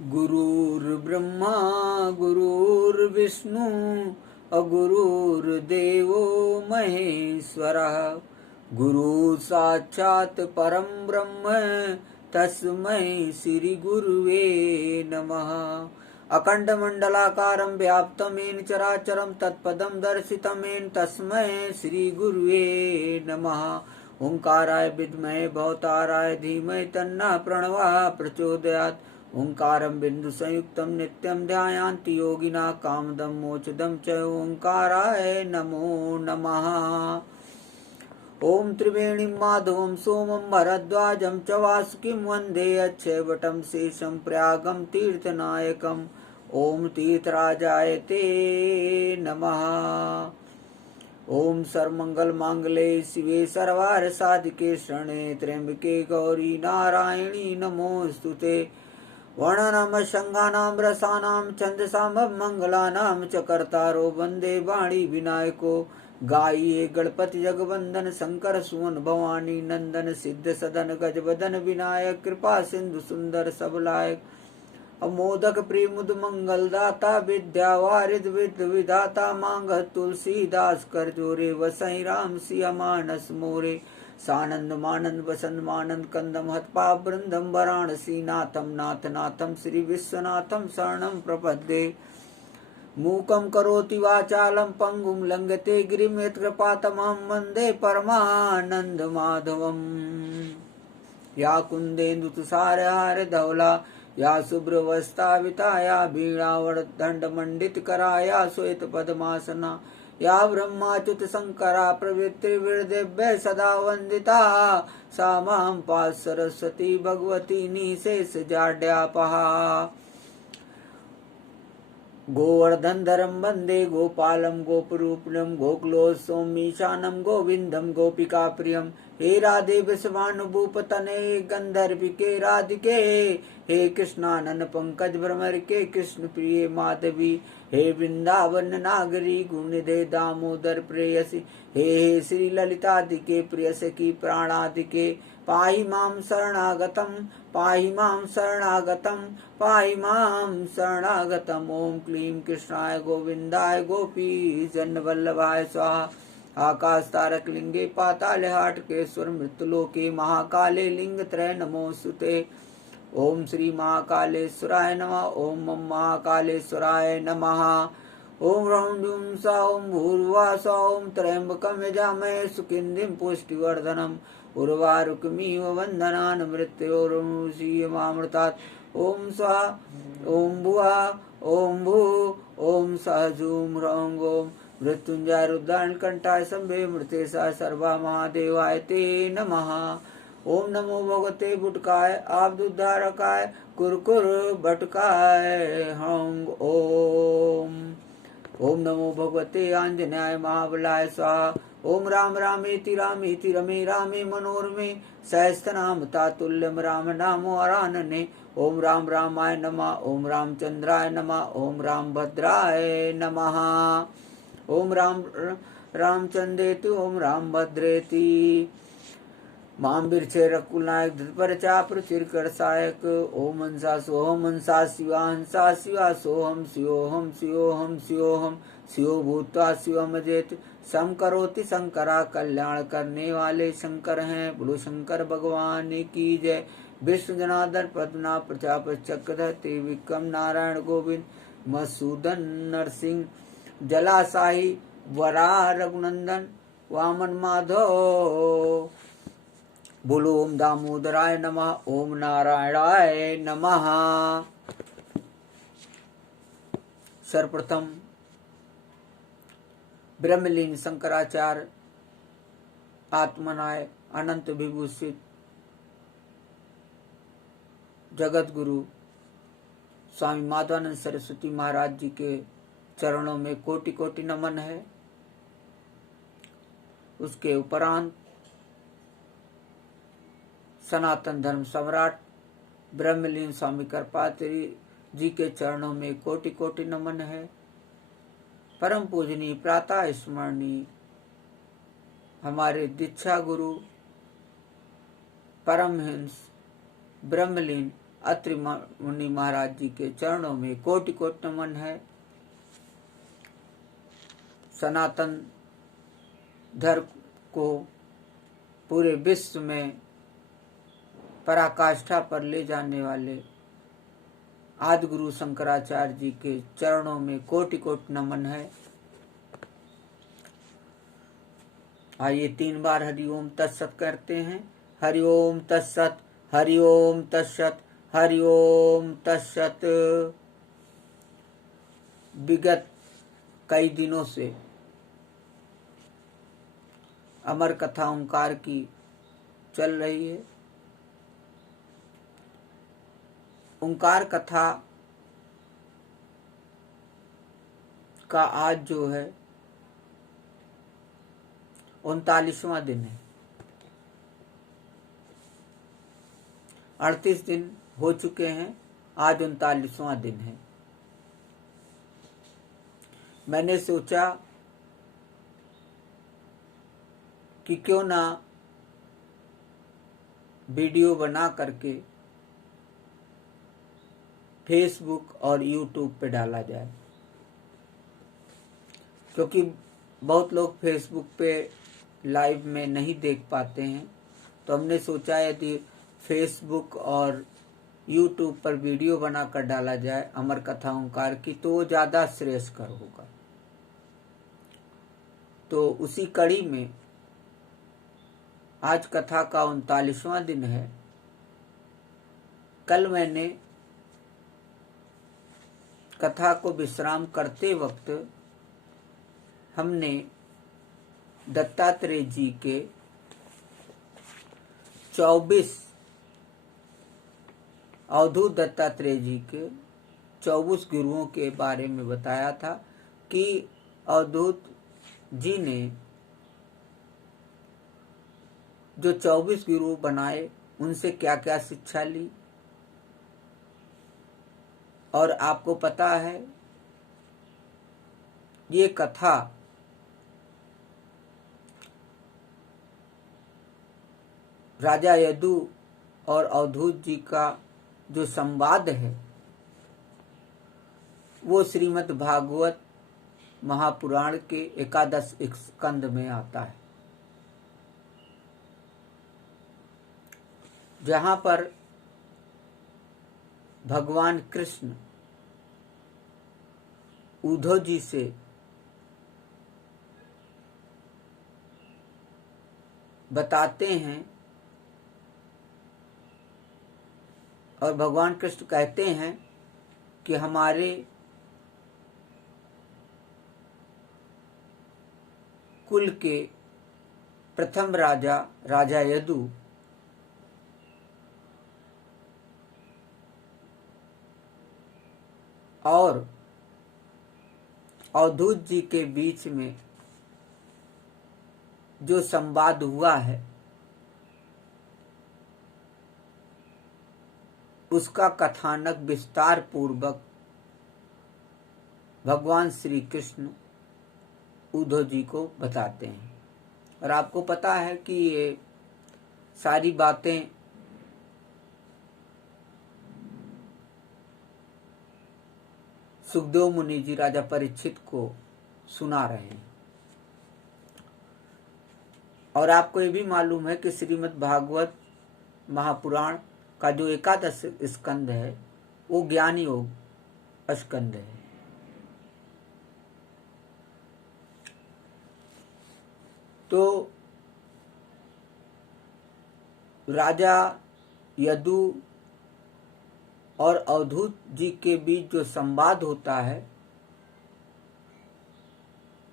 गुरुर्ब्रह्मा गुरुर्विष्णु अगुरुर्देवो महेश्वरः गुरु साक्षात् परं ब्रह्म तस्मै श्री गुरुवे नमः। अखण्डमण्डलाकारं व्याप्तं येन चराचरं तत्पदं दर्शितं येन तस्मै श्री गुरुवे नमः। ओंकाराय विद्महे भवताराय धीमहि तन्नः प्रणवः प्रचोदयात्। ओंकारं बिंदु संयुक्तं नित्यं ध्यायान्ति योगिनः कामदं मोक्षदं च ओंकाराय नमो नमः। ओम त्रिवेणीं माधवं सोमं भरद्वाजं च वासुकिं वन्दे अक्षयवटं शेषं प्रयागं तीर्थनायकम्। ओम तीर्थराजाय ते नमः। ओम सर्वमंगल मांगल्ये शिवे सर्वार्थ साधिके शरण्ये त्र्यंबके गौरी नारायणी नमोस्तुते। वर्णनम शंगानां रसानां छंदसां मंगलानां च कर्तारो वंदे वाणी विनायको। गाइए गणपति जगवंदन शंकर सुवन भवानी नंदन सिद्ध सदन गजवदन विनायक कृपा सिंधु सुंदर सबलायक। अमोदक प्रिय मुद मंगल दाता विद्या वारिद विद विधाता मांग तुलसीदास कर जोरे वसई राम सिया मानस मोरे। सानंद मानंद वसंत मानंद कंदम हतपा वृंदम वाराणसी नाथम नाथ नाथम श्री विश्वनाथम शरणं प्रपद्ये। मूकं करोति वाचालं पंगुं लंघते गिरिं यत्कृपातमहं वन्दे परमानंद माधवम्। या कुंदेन्दु तुषारहार धवला या शुभ्रवस्त्राविता या वीणावरदंड मंडित करा या श्वेत पद्मासना या ब्रह्माच्युत शंकरा प्रवृत्ति विरदिव्य सदा वंदिता। सा मां पात सरस्वती भगवती निशेष जाड्यापहा। गोवर्धन धरम वंदे गोपालम गोपरूपम गोकुलोत्सवम् ईशानं गोविंदम गोपिका प्रियम। हे राधे विश्वानुभूपतने गंधर्विके राधिके। हे कृष्णानन पंकज भ्रमर के कृष्ण प्रिय माधवी। हे वृंदावन नागरी गुणनिधे दामोदर प्रेयसी। हे श्री ललितादिके प्रियसखी प्राणादिके। पाहि मां शरणागतं पाहि मां शरणागतं पाहि मां शरणागतम्। ओम क्लीं कृष्णाय गोविंदाय गोपी जन्वल्लभाय स्वाहा। आकाश तारक लिंगे पाताल हाटकेश्वर मृत्युलोके महाकाले लिंग त्रय नमोस्तुते। ओम श्री महाकालेश्वराय नमः। ओम मम महाकालेश्वराय नमः। ओम ह्रौं जूं सौं भूर्भुवः स्वं त्र्यंबकं यजामहे सुगन्धिं पुष्टिवर्धनम्। उर्वारुकमिव वन्दनान् मृत्योर्मुक्षीयमामृतात्। ओम स्वाहा ओम भुवः ओम भुः ओम सः जूं ह्रौं गों मृत्युंजय रुद्राणकंठाय शंभे मृतेशाय सर्वा महादेवाय ते नमः। ओम नमो भगवते बुटकाय आब्दुद्धारकाय कुरकुर बटकाय हौं ओम। ओम नमो भगवते आंजनेयाय महाबलाय स्वाहा। ओम राम रामेति रमे रामे मनोरमे सहस्रनाम तातुल्यम राम नामो अरानने। ओम राम रामाय नमः। ओम रामचंद्राय नमः। ओम रामभद्राय नमः। ओम रामचंद्रेति ओम रामभद्रेति। मां बिरछे रकुलनायक धृतपरचा प्रचिरकर सायक। ओम हंसा सोहम हंसा शिवा हंसा शिवा सोहम शिवोहम शिवोहम शिवोहम शिवो भूत्वा शिवमजेत। सम करोति शंकरा कल्याण करने वाले शंकर हैं। बोलो शंकर भगवान की जय। विष्णु जनार्दन पद्मनाभ प्रजापति चक्रधर विक्रम नारायण गोविंद मधुसूदन नरसिंह जलाशाही वराह रघुनंदन वामन माधव। बोलो ओम दामोदराय नमः। ओम नारायणाय नमः। सर्वप्रथम ब्रह्मलीन शंकराचार्य आत्मनायक अनंत विभूषित जगत गुरु स्वामी माधवानंद सरस्वती महाराज जी के चरणों में कोटि कोटि नमन है। उसके उपरांत सनातन धर्म सम्राट ब्रह्मलीन स्वामी कृपात्री जी के चरणों में कोटि कोटि नमन है। परम पूजनीय प्रातः स्मरणीय हमारे दीक्षा गुरु परमहंस ब्रह्मलीन अत्रि मुनि महाराज जी के चरणों में कोटि कोटि नमन है। सनातन धर्म को पूरे विश्व में पराकाष्ठा पर ले जाने वाले आदि गुरु शंकराचार्य जी के चरणों में कोटि कोटि नमन है। आइए 3 बार हरिओम तत्सत करते हैं। हरिओम तत्सत, हरिओम तत्सत, हरिओम तत्सत। विगत कई दिनों से अमर कथा ओंकार की चल रही है। ओंकार कथा का आज जो है 39वां दिन है। 38 दिन हो चुके हैं, आज 39वां दिन है। मैंने सोचा कि क्यों ना वीडियो बना करके फेसबुक और यूट्यूब पे डाला जाए, क्योंकि बहुत लोग फेसबुक पे लाइव में नहीं देख पाते हैं। तो हमने सोचा यदि फेसबुक और यूट्यूब पर वीडियो बनाकर डाला जाए अमर कथा ओंकार की, तो वो ज़्यादा श्रेयस्कर होगा। तो उसी कड़ी में आज कथा का 39वां दिन है। कल मैंने कथा को विश्राम करते वक्त हमने दत्तात्रेय जी के 24 अवधूत दत्तात्रेय जी के 24 गुरुओं के बारे में बताया था कि अवधूत जी ने जो 24 गुरु बनाए उनसे क्या क्या शिक्षा ली। और आपको पता है ये कथा राजा यदु और अवधूत जी का जो संवाद है वो श्रीमद् भागवत महापुराण के 11 स्कंद में आता है, जहाँ पर भगवान कृष्ण उद्धव जी से बताते हैं और भगवान कृष्ण कहते हैं कि हमारे कुल के प्रथम राजा राजा यदु और अवधूत जी के बीच में जो संवाद हुआ है उसका कथानक विस्तार पूर्वक भगवान श्री कृष्ण उद्धव जी को बताते हैं। और आपको पता है कि ये सारी बातें सुखदेव मुनि जी राजा परीक्षित को सुना रहे हैं। और आपको ये भी मालूम है कि श्रीमद् भागवत महापुराण का जो 11 स्कंद है वो ज्ञान योग स्कंद है। तो राजा यदु और अवधूत जी के बीच जो संवाद होता है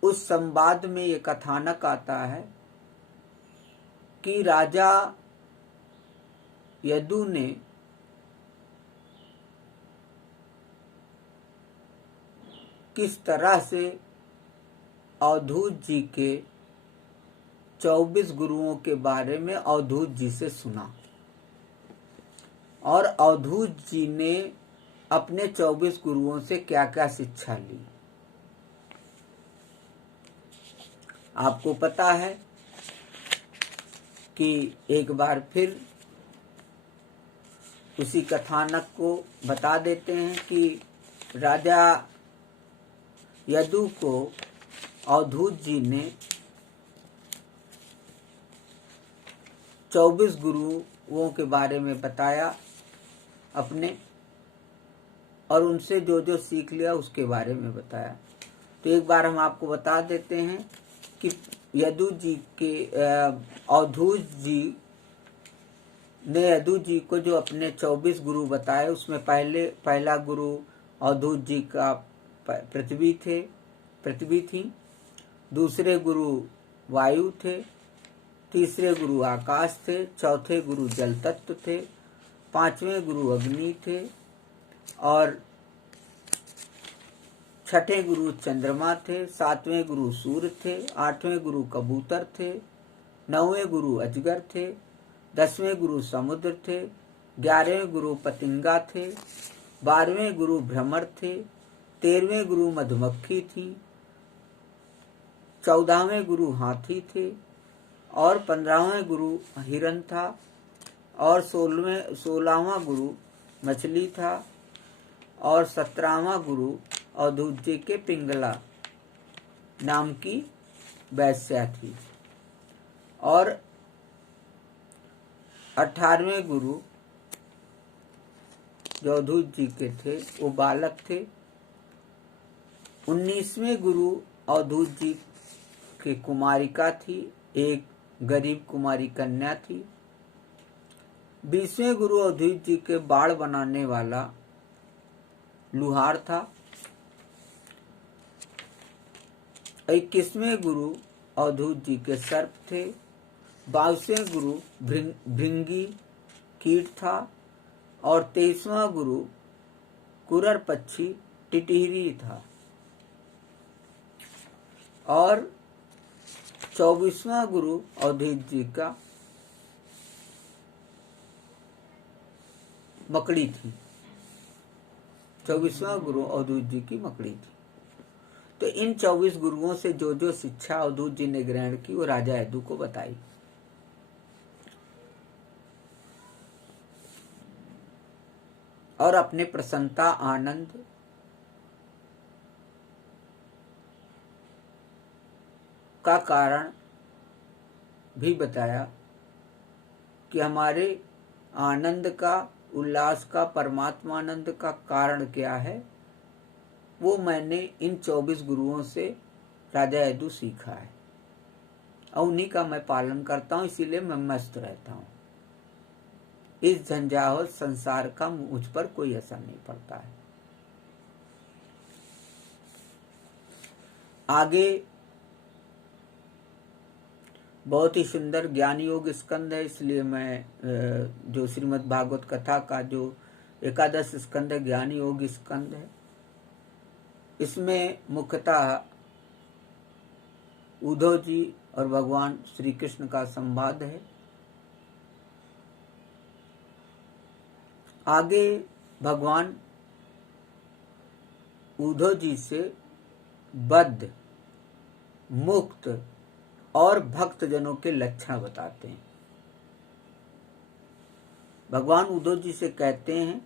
उस संवाद में ये कथानक आता है कि राजा यदु ने किस तरह से अवधूत जी के 24 गुरुओं के बारे में अवधूत जी से सुना और अवधूत जी ने अपने 24 गुरुओं से क्या क्या शिक्षा ली। आपको पता है कि एक बार फिर उसी कथानक को बता देते हैं कि राजा यदु को अवधूत जी ने 24 गुरुओं के बारे में बताया अपने, और उनसे जो जो सीख लिया उसके बारे में बताया। तो एक बार हम आपको बता देते हैं कि यदु जी के अवधूत जी ने यदु जी को जो अपने 24 गुरु बताए, उसमें पहला गुरु अवधूत जी का पृथ्वी थी, दूसरे गुरु वायु थे, तीसरे गुरु आकाश थे, चौथे गुरु जल तत्व थे, पांचवें गुरु अग्नि थे, और छठे गुरु चंद्रमा थे, सातवें गुरु सूर्य थे, आठवें गुरु कबूतर थे, नौवें गुरु अजगर थे, 10वें गुरु समुद्र थे, 11वें गुरु पतिंगा थे, 12वें गुरु भ्रमर थे, 13वें गुरु मधुमक्खी थी, 14वें गुरु हाथी थे, और 15वें गुरु हिरन था, और 16वां गुरु मछली था, और 17वां गुरु अवधूत जी के पिंगला नाम की वैश्या थी, और 18वें गुरु जो अवधूत जी के थे वो बालक थे, 19वें गुरु अवधूत जी की कुमारिका थी, एक गरीब कुमारी कन्या थी, 20वें गुरु अवधूत जी के बाड़ बनाने वाला लुहार था, 21वें गुरु अवधूत जी के सर्प थे, 22वें गुरु भृंगी कीट था, और 23वां गुरु कुरर पक्षी टिटहिरी था, और 24वां गुरु अवधूत जी का मकड़ी थी। 24वां गुरु अवधूत जी की मकड़ी थी। तो इन 24 गुरुओं से जो जो शिक्षा अवधूत जी ने ग्रहण की वो राजा यदु को बताई। और अपने प्रसन्नता आनंद का कारण भी बताया कि हमारे आनंद का, उल्लास का, परमात्मा आनंद का कारण क्या है, वो मैंने इन 24 गुरुओं से राजा यदु सीखा है, और उन्हीं का मैं पालन करता हूँ, इसीलिए मैं मस्त रहता हूँ। इस झंझावत संसार का मुझ पर कोई असर नहीं पड़ता है। आगे बहुत ही सुंदर ज्ञान योग स्कंद है, इसलिए मैं जो श्रीमद् भागवत कथा का जो 11 स्कंद है, ज्ञान योग स्कंद है, इसमें मुख्यतः उद्धव जी और भगवान श्री कृष्ण का संवाद है। आगे भगवान उद्धव जी से बद्ध, मुक्त और भक्त जनों के लक्षण बताते हैं। भगवान उद्धव जी से कहते हैं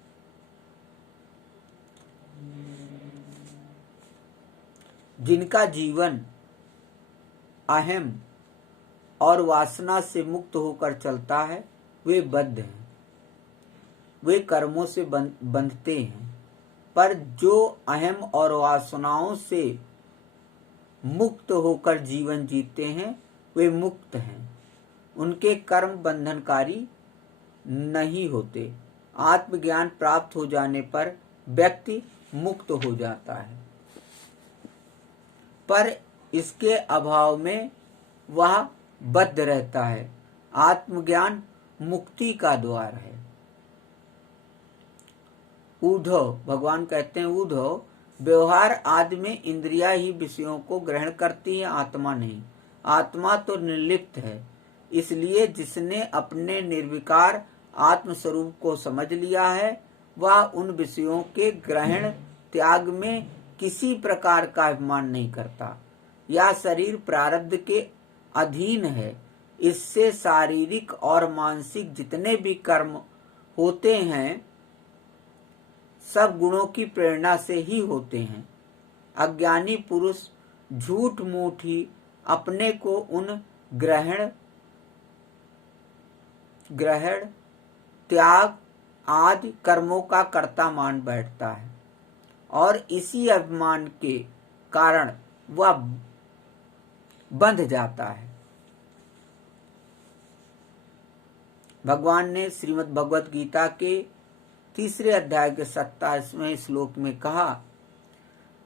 जिनका जीवन अहम और वासना से मुक्त होकर चलता है वे बद्ध हैं, वे कर्मों से बंधते हैं, पर जो अहम और वासनाओं से मुक्त होकर जीवन जीते हैं वे मुक्त हैं, उनके कर्म बंधनकारी नहीं होते। आत्मज्ञान प्राप्त हो जाने पर व्यक्ति मुक्त हो जाता है, पर इसके अभाव में वह बद्ध रहता है। आत्मज्ञान मुक्ति का द्वार है। उद्धव, भगवान कहते हैं उद्धव, व्यवहार आदि में इंद्रियां ही विषयों को ग्रहण करती है, आत्मा नहीं। आत्मा तो निर्लिप्त है, इसलिए जिसने अपने निर्विकार आत्म स्वरूप को समझ लिया है वह उन विषयों के ग्रहण त्याग में किसी प्रकार का अभिमान नहीं करता। यह शरीर प्रारब्ध के अधीन है, इससे शारीरिक और मानसिक जितने भी कर्म होते हैं सब गुणों की प्रेरणा से ही होते हैं। अज्ञानी पुरुष झूठ मूठ ही अपने को उन ग्रहण त्याग आदि कर्मों का कर्ता मान बैठता है और इसी अभिमान के कारण वह बंध जाता है। भगवान ने श्रीमद् भगवत गीता के 3 अध्याय के 27वें श्लोक में कहा,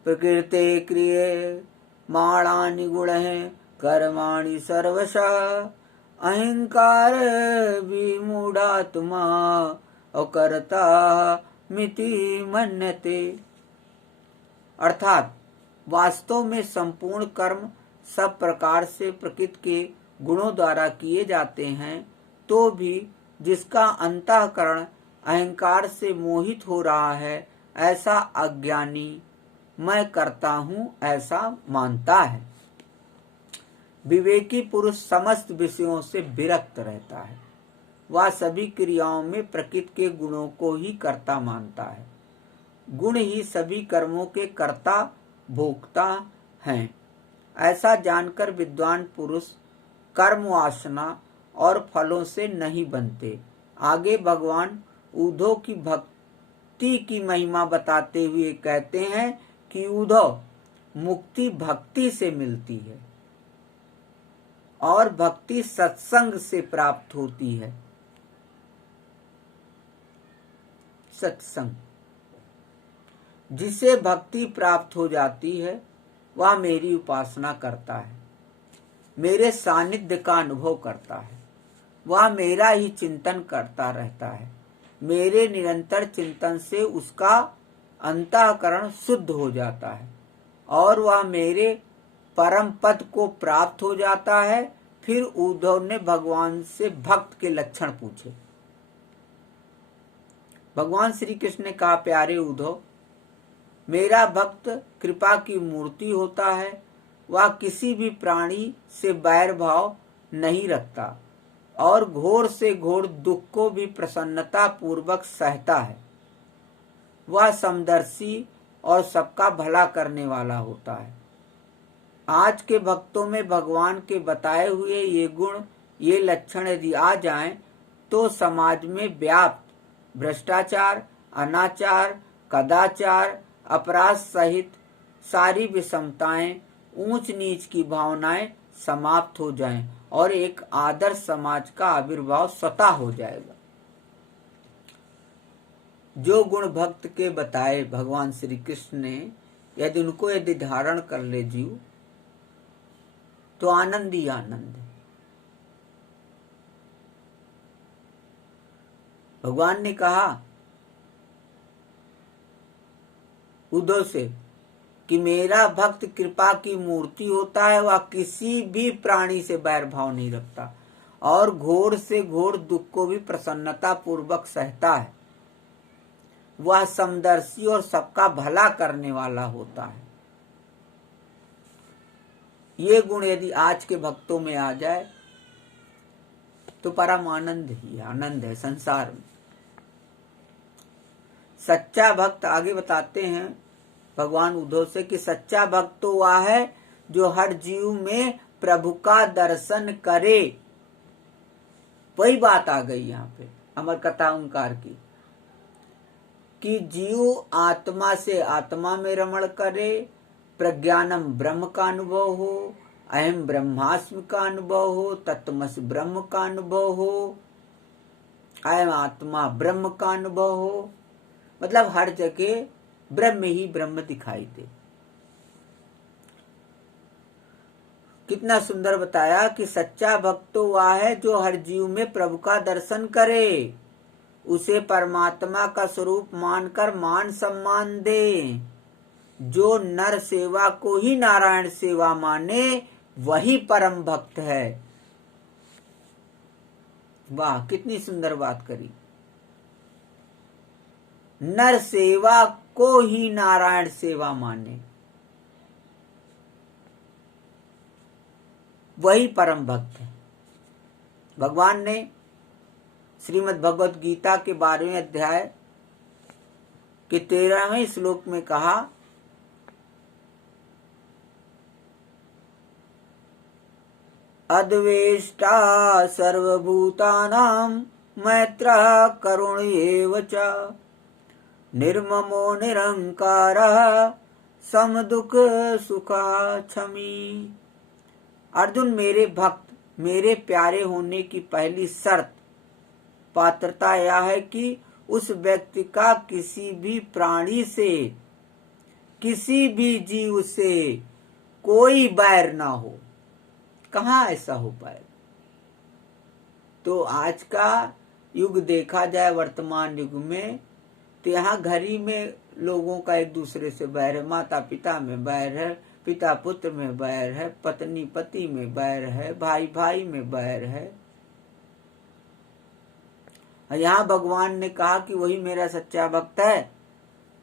प्रकृते क्रिये माणानि गुणः कर्माणि सर्वशः अहंकार विमूढ़ात्मा अकर्ता मिति मन्यते। अर्थात वास्तव में संपूर्ण कर्म सब प्रकार से प्रकृति के गुणों द्वारा किए जाते हैं, तो भी जिसका अंतःकरण अहंकार से मोहित हो रहा है, ऐसा अज्ञानी मैं करता हूँ ऐसा मानता है। विवेकी पुरुष समस्त विषयों से विरक्त रहता है। वह सभी क्रियाओं में प्रकृति के गुणों को ही कर्ता मानता है। गुण ही सभी कर्मों के कर्ता भोक्ता हैं। ऐसा जानकर विद्वान पुरुष कर्म वासना और फलों से नहीं बनते। आगे भगवान उद्धव की भक्ति की महिमा बताते हुए कहते हैं कि उद्धव, मुक्ति भक्ति से मिलती है और भक्ति सत्संग से प्राप्त होती है। सत्संग, जिसे भक्ति प्राप्त हो जाती है वह मेरी उपासना करता है, मेरे सानिध्य का अनुभव करता है, वह मेरा ही चिंतन करता रहता है। मेरे निरंतर चिंतन से उसका अंतःकरण शुद्ध हो जाता है और वह मेरे परम पद को प्राप्त हो जाता है। फिर उद्धव ने भगवान से भक्त के लक्षण पूछे। भगवान श्री कृष्ण ने कहा, प्यारे उद्धव, मेरा भक्त कृपा की मूर्ति होता है। वह किसी भी प्राणी से बैर भाव नहीं रखता और घोर से घोर दुख को भी प्रसन्नता पूर्वक सहता है। वह समदर्शी और सबका भला करने वाला होता है। आज के भक्तों में भगवान के बताए हुए ये गुण, ये लक्षण यदि आ जाएं, तो समाज में व्याप्त भ्रष्टाचार, अनाचार, कदाचार, अपराध सहित सारी विषमताएं, ऊंच नीच की भावनाएं समाप्त हो जाएं और एक आदर्श समाज का आविर्भाव स्वतः हो जाएगा। जो गुण भक्त के बताए भगवान श्री कृष्ण ने, यदि धारण कर ले जीव, तो आनंद ही आनंद है। भगवान ने कहा उद्धव से कि मेरा भक्त कृपा की मूर्ति होता है। वह किसी भी प्राणी से बैर भाव नहीं रखता और घोर से घोर दुख को भी प्रसन्नता पूर्वक सहता है। वह समदर्शी और सबका भला करने वाला होता है। ये गुण यदि आज के भक्तों में आ जाए तो परम आनंद ही आनंद है संसार में। सच्चा भक्त, आगे बताते हैं भगवान उद्धव से कि सच्चा भक्त तो वह है जो हर जीव में प्रभु का दर्शन करे। वही बात आ गई यहाँ पे अमर कथा ओंकार की, कि जीव आत्मा से आत्मा में रमण करे, प्रज्ञानम ब्रह्म का अनुभव हो, अहम ब्रह्मास्मि का अनुभव हो, तत्वमसि ब्रह्म का अनुभव हो, अयम आत्मा ब्रह्म का अनुभव हो। मतलब हर जगह ब्रह्म ही ब्रह्म दिखाई दे। कितना सुंदर बताया कि सच्चा भक्त तो वह है जो हर जीव में प्रभु का दर्शन करे, उसे परमात्मा का स्वरूप मानकर मान सम्मान दे। जो नर सेवा को ही नारायण सेवा माने वही परम भक्त है। वाह, कितनी सुंदर बात करी। नर सेवा को ही नारायण सेवा माने वही परम भक्त है। भगवान ने श्रीमद् भगवत गीता के 12वें अध्याय के 13वें श्लोक में कहा, अद्वेष्टा सर्वभूतानां मैत्रः करुण एव च निर्ममो निरंकारः समदुख सुखा क्षमी। अर्जुन, मेरे भक्त, मेरे प्यारे होने की पहली शर्त पात्रता यह है कि उस व्यक्ति का किसी भी प्राणी से, किसी भी जीव से कोई बैर ना हो। कहाँ ऐसा हो पाए? तो आज का युग देखा जाए, वर्तमान युग में, तो यहाँ घर ही में लोगों का एक दूसरे से बैर है, माता पिता में बैर है, पिता पुत्र में बैर है, पत्नी पति में बैर है, भाई भाई में बैर है। यहाँ भगवान ने कहा कि वही मेरा सच्चा भक्त है।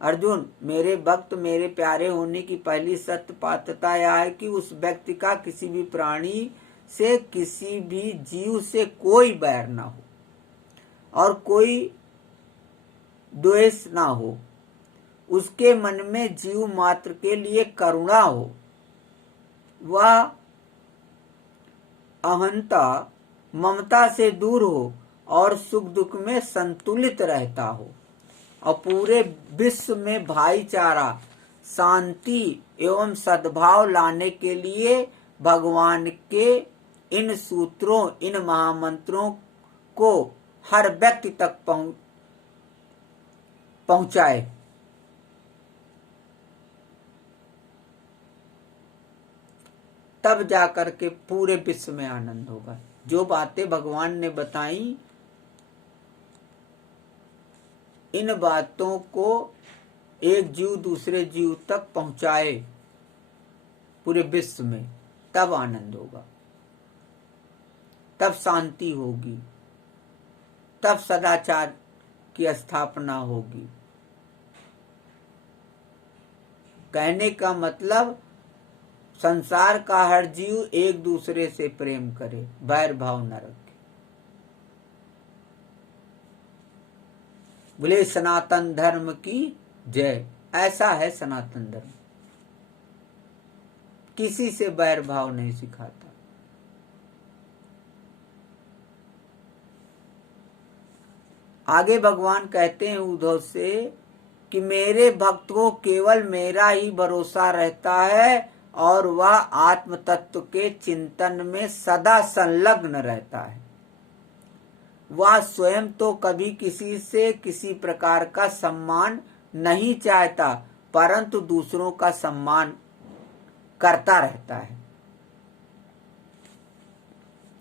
अर्जुन, मेरे भक्त, मेरे प्यारे होने की पहली सत्य पात्रता यह है कि उस व्यक्ति का किसी भी प्राणी से, किसी भी जीव से कोई बैर ना हो और कोई द्वेष ना हो। उसके मन में जीव मात्र के लिए करुणा हो, वह अहंता ममता से दूर हो और सुख दुख में संतुलित रहता हो और पूरे विश्व में भाईचारा, शांति एवं सद्भाव लाने के लिए भगवान के इन सूत्रों, इन महामंत्रों को हर व्यक्ति तक पहुंचाए। तब जाकर के पूरे विश्व में आनंद होगा। जो बातें भगवान ने बताई, इन बातों को एक जीव दूसरे जीव तक पहुंचाए पूरे विश्व में, तब आनंद होगा, तब शांति होगी, तब सदाचार की स्थापना होगी। कहने का मतलब, संसार का हर जीव एक दूसरे से प्रेम करे, बैर भाव न रखे। बोले सनातन धर्म की जय। ऐसा है सनातन धर्म, किसी से बैर भाव नहीं सिखाता। आगे भगवान कहते हैं उद्धव से कि मेरे भक्त को केवल मेरा ही भरोसा रहता है और वह आत्म तत्व के चिंतन में सदा संलग्न रहता है। वह स्वयं तो कभी किसी से किसी प्रकार का सम्मान नहीं चाहता, परंतु दूसरों का सम्मान करता रहता है।